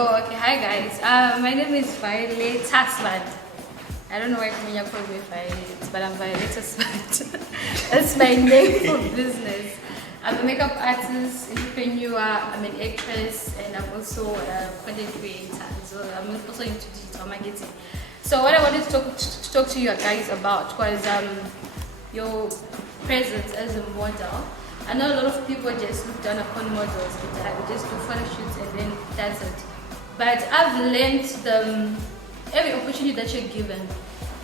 Oh, okay. Hi, guys. My name is Violettah Sibanda. I don't know why Kenya called me Violet, but I'm Violettah Sibanda. That's my name for business. I'm a makeup artist, entrepreneur, I'm an actress, and I'm also a content creator. So I'm also into digital marketing. So what I wanted to talk to you guys about was your presence as a model. I know a lot of people just look down upon models, they just do photo shoots and then that's it. But I've learned every opportunity that you're given,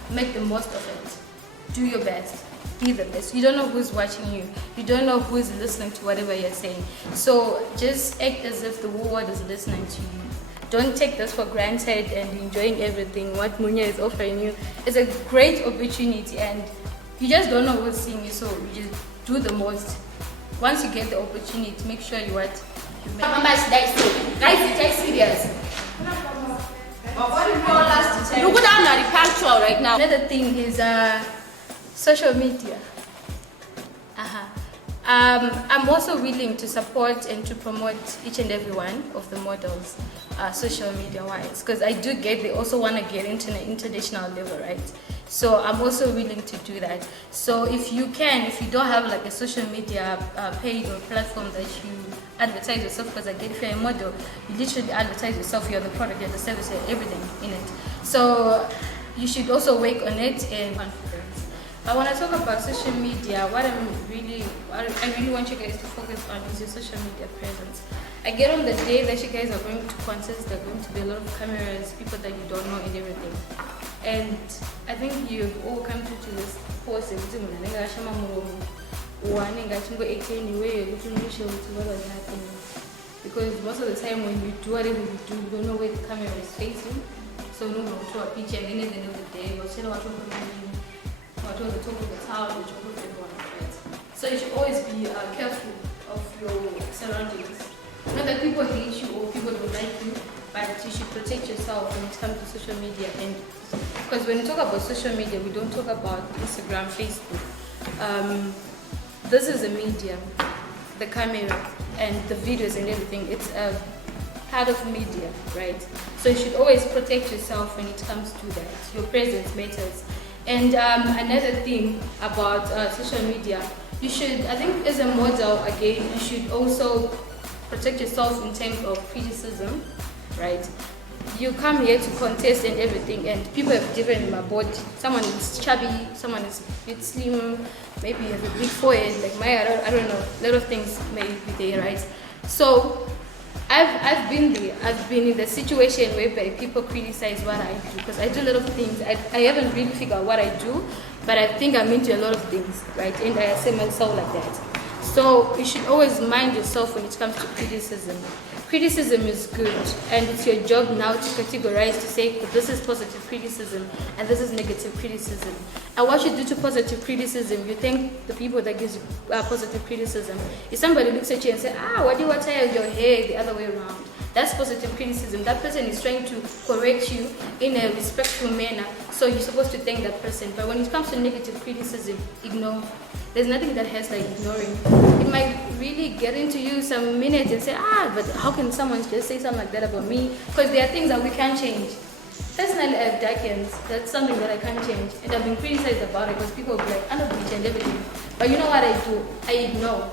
make the most of it. Do your best. Be the best. You don't know who's watching you. You don't know who's listening to whatever you're saying. So just act as if the whole world is listening to you. Don't take this for granted and enjoying everything. What Munya is offering you is a great opportunity and you just don't know who's seeing you, so you just do the most. Once you get the opportunity, make sure you what you make. Guys, it's serious. Look down at the culture right now. Another thing is social media. I'm also willing to support and to promote each and every one of the models social media wise, because I do get they also want to get into an international level, right? So I'm also willing to do that. So if you don't have like a social media page or platform that you advertise yourself, because I get if you're a model, you literally advertise yourself, you're the product, you're the service, you're everything in it. So you should also work on it and confidence. But when I talk about social media, what I really want you guys to focus on is your social media presence. I get on the day that you guys are going to concerts, there are going to be a lot of cameras, people that you don't know and everything. And I think you've all come to this course because most of the time when you do whatever you do, you don't know where the camera is facing. So no one to a picture and at the end of the day, we'll say what on the top of the town, which will everyone, right? So you should always be careful of your surroundings. Not that people hate you or people don't like you, but you should protect yourself when it comes to social media. And because when we talk about social media, we don't talk about Instagram, Facebook. This is a medium, the camera and the videos and everything. It's a part of media, right? So you should always protect yourself when it comes to that. Your presence matters. And another thing about social media, you should, I think as a model, again, you should also protect yourself in terms of criticism, right? You come here to contest and everything, and people have different body. Someone is chubby, someone is a bit slim, maybe you have a big forehead, like I don't know, a lot of things may be there, right? So I've been there. I've been in the situation whereby people criticize what I do because I do a lot of things. I haven't really figured out what I do, but I think I'm into a lot of things, right? And I say myself like that. So you should always mind yourself when it comes to criticism. Criticism is good, and it's your job now to categorize, to say this is positive criticism and this is negative criticism. And what you do to positive criticism, you thank the people that gives you positive criticism. If somebody looks at you and says, why do you tie your hair the other way around? That's positive criticism. That person is trying to correct you in a respectful manner, so you're supposed to thank that person. But when it comes to negative criticism, ignore. There's nothing that has like ignoring. It might really get into you some minutes and say, but how can someone just say something like that about me? Because there are things that we can't change. Personally, I have darkens. That's something that I can't change. And I've been criticized about it because people will be like, I know bleach and everything. But you know what I do? I ignore,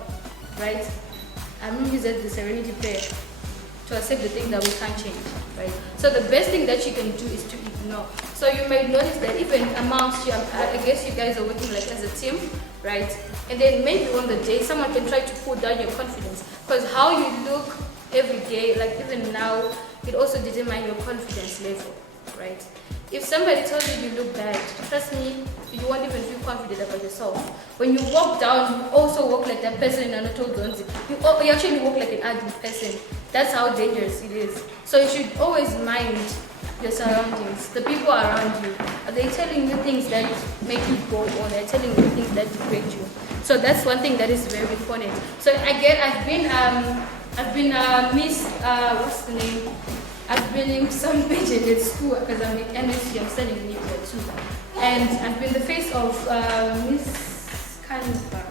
right? I'm going to use the serenity prayer to accept the things that we can't change, right? So the best thing that you can do is to ignore. So you might notice that even amongst you, I guess you guys are working like as a team, right? And then maybe on the day, someone can try to pull down your confidence. Because how you look every day, like even now, it also determines your confidence level, right? If somebody tells you you look bad, trust me, you won't even feel confident about yourself. When you walk down, you also walk like that person in Anatol Donzi. You actually walk like an ugly person. That's how dangerous it is. So you should always mind your surroundings, the people around you. Are they telling you things that make you go, or they're telling you things that degrade you? So that's one thing that is very important. So I've been Miss, what's the name? I've been in some pageant at school because I'm in MSc, I'm studying media too. And I've been the face of Miss Canva,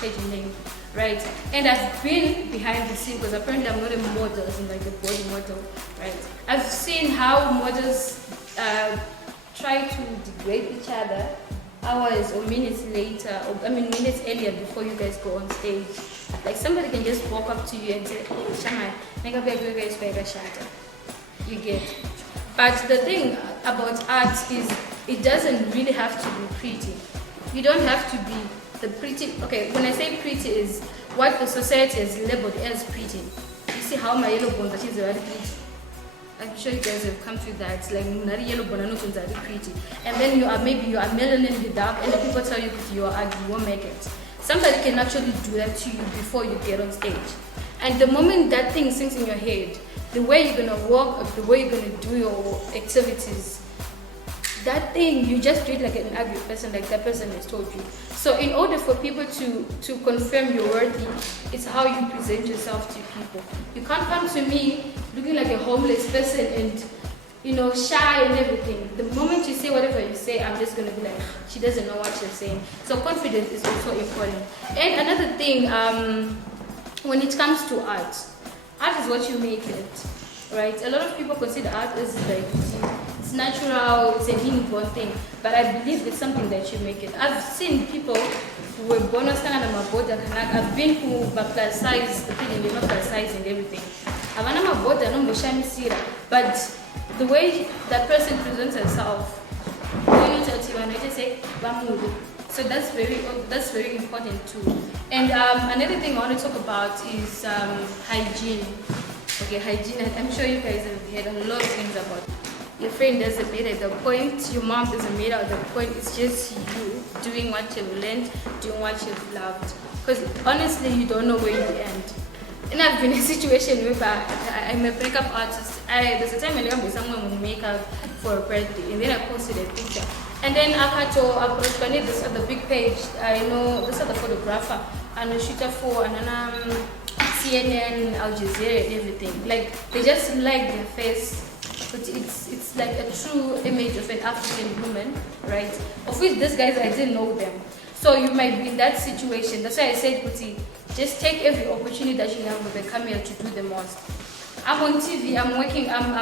pageant name. right? And I've been behind the scene because apparently I'm not a model, as in like a body model, right? I've seen how models try to degrade each other hours or minutes later, or minutes earlier before you guys go on stage. Like somebody can just walk up to you and say, "Hey, Shama, make a big guys for a shatter." You get. But the thing about art is it doesn't really have to be pretty. You don't have to be the pretty. Okay, when I say pretty is what the society has labeled as pretty. You see how my yellow bone that is very pretty. I'm sure you guys have come through that. Like yellow bone are very pretty. And then you are melanin the dark and the people tell you that you are ugly, you won't make it. Somebody can actually do that to you before you get on stage. And the moment that thing sinks in your head, the way you're gonna walk, the way you're gonna do your activities, that thing, you just do it like an ugly person, like that person has told you. So in order for people to confirm you're worthy, it's how you present yourself to people. You can't come to me looking like a homeless person and, you know, shy and everything. The moment you say whatever you say, I'm just gonna be like, she doesn't know what she's saying. So confidence is also important. And another thing, when it comes to art is what you make it, right? A lot of people consider art as like, it's natural, it's an inborn thing, but I believe it's something that you make it. I've seen people who were born as kind of a border, I've been who baptized, the thing, they baptized and everything. But the way that person presents herself, so that's very important too. And another thing I want to talk about is hygiene. Okay, hygiene. I'm sure you guys have heard a lot of things about it. Your friend doesn't matter at the point, your mom doesn't matter at the point, it's just you doing what you've learned, doing what you've loved. Because honestly, you don't know where you end. And I've been in a situation where I'm a makeup artist. There's a time when I'm with someone with makeup for a birthday, and then I posted a picture. And then I approached this other big page. I know this other photographer and a shooter for and then CNN, Al Jazeera, and everything. Like they just like their face. But it's like a true image of an African woman, right? Of which these guys, I didn't know them. So you might be in that situation. That's why I said, Kuti, just take every opportunity that you have with the camera to do the most. I'm on TV, I'm working, I'm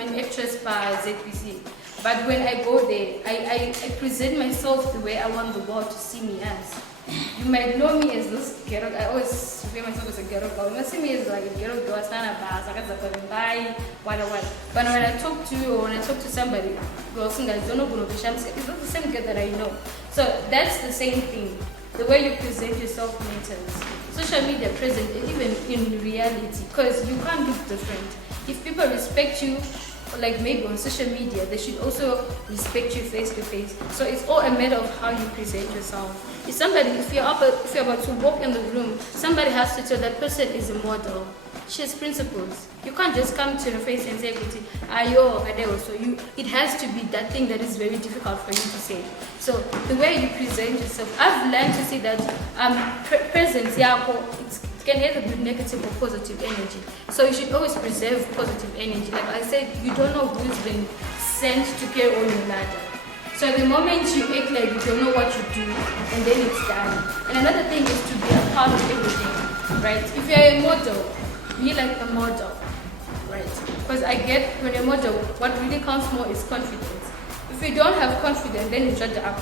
an actress by ZPC. But when I go there, I present myself the way I want the world to see me as. You might know me as this ghetto. I always refer myself as a ghetto girl. You might see me as like a ghetto girl, I stand up, I But when I talk to you or when I talk to somebody, girls don't know it's not the same girl that I know. So that's the same thing. The way you present yourself matters. Social media present, even in reality, because you can't look different. If people respect you, like maybe on social media, they should also respect you face to face. So it's all a matter of how you present yourself. If you're about to walk in the room, somebody has to tell that person is a model. She has principles. You can't just come to her face and say, it has to be that thing that is very difficult for you to say. So the way you present yourself, I've learned to see that presence, it can either be negative or positive energy. So you should always preserve positive energy. Like I said, you don't know who's been sent to carry on your ladder. So the moment you act like you don't know what you do, and then it's done. And another thing is to be a part of everything, right? If you're a model, be like a model, right? Because I get when you're a model, what really counts more is confidence. If you don't have confidence, then you shut up.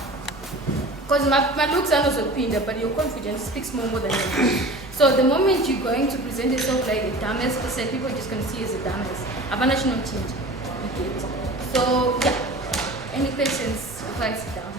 Because my looks are not so pinned, but your confidence speaks more than you. So the moment you're going to present yourself like a dumbass person, people are just going to see you as a dumbass. Abanash no change. So yeah. Any questions before I sit down?